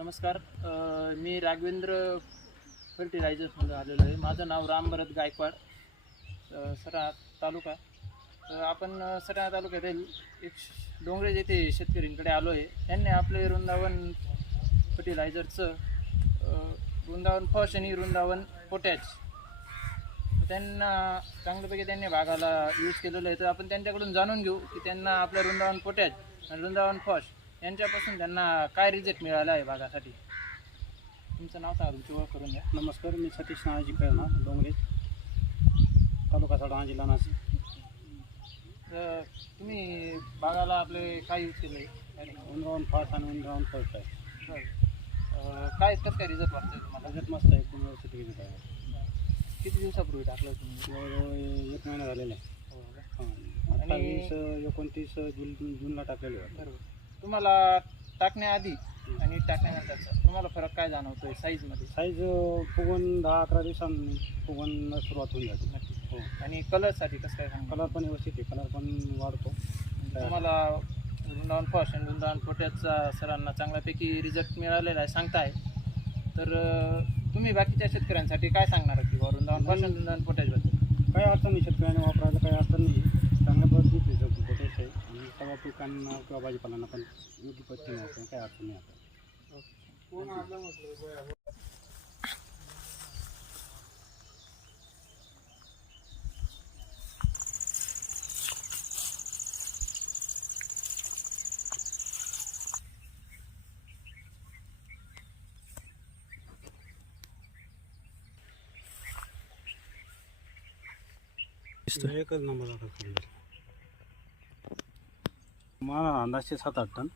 नमस्कार अ, मी राघवेंद्र फर्टिलायझर्समध्ये आलेलो आहे. माझं नाव रामभरत गायकवाड अ, सरा तालुका. तर आपण अ, सरा तालुक्यातील एक श- डोंगरे येथे शेतकऱ्यांकडे आलो आहे. त्यांनी आपले वृंदावन फर्टिलायझरचं अ, वृंदावन फर्स्ट आणि वृंदावन पोटॅच त्यांना चांगल्यापैकी त्यांनी भागाला यूज केलेलं आहे. तर आपण त्यांच्याकडून जाणून घेऊ की त्यांना आपलं वृंदावन पोटॅच आणि वृंदावन फर्स्ट यांच्यापासून त्यांना काय रिझल्ट मिळाला आहे भागासाठी? तुमचं नाव सांगा तुमची ओळख करून द्या. नमस्कार मी सतीश नानाजी पेरणा डोंगरे तालुका साडा जिल्हा नाशिक. तर तुम्ही भागाला आपले काय यूज केलं आहे उंदरावून फास्ट आणि उंदरावून फर्स्ट आहे. काय कसं काय रिझल्ट वाटतं तुम्हाला? बजेट मस्त आहे एकदम व्यवस्थित रिझल्ट आहे. किती दिवसापूर्वी टाकलं तुम्ही? जवळजवळ एक महिना झालेला आहे. हो का? हां आणि- अठ्ठावीस एकोणतीस जून जूनला टाकलेले आहे. बरोबर. तुम्हाला टाकण्याआधी आणि टाकण्यानंतरचा तुम्हाला फरक काय जाणवतोय साईजमध्ये साईज फुगून दहा अकरा दिवसांनी फुगून सुरुवात होऊन जाते. नक्की. हो. आणि कलरसाठी कसं काय सांगा कलर पण व्यवस्थित आहे कलर पण वाढतो. तुम्हाला वृंदावन फॉश आणि वृंदावन पोट्याचा सरांना चांगल्यापैकी रिझल्ट मिळालेला आहे सांगताय. तर तुम्ही बाकीच्या शेतकऱ्यांसाठी काय सांगणार की वृंदावन फॉश आणि वृंदावन पोट्याचबद्दल काही अडचण नाही शेतकऱ्यांनी वापरायला काही अडचण नाही. चांगल्या पद्धतीचे पोटेश आहे आणि सर्व पिकांना किंवा भाजीपालांना पण योग्य पद्धतीने वापरून काही अडचण नाही आता. एकच नंबर मला अंदाजे सात आठ टन.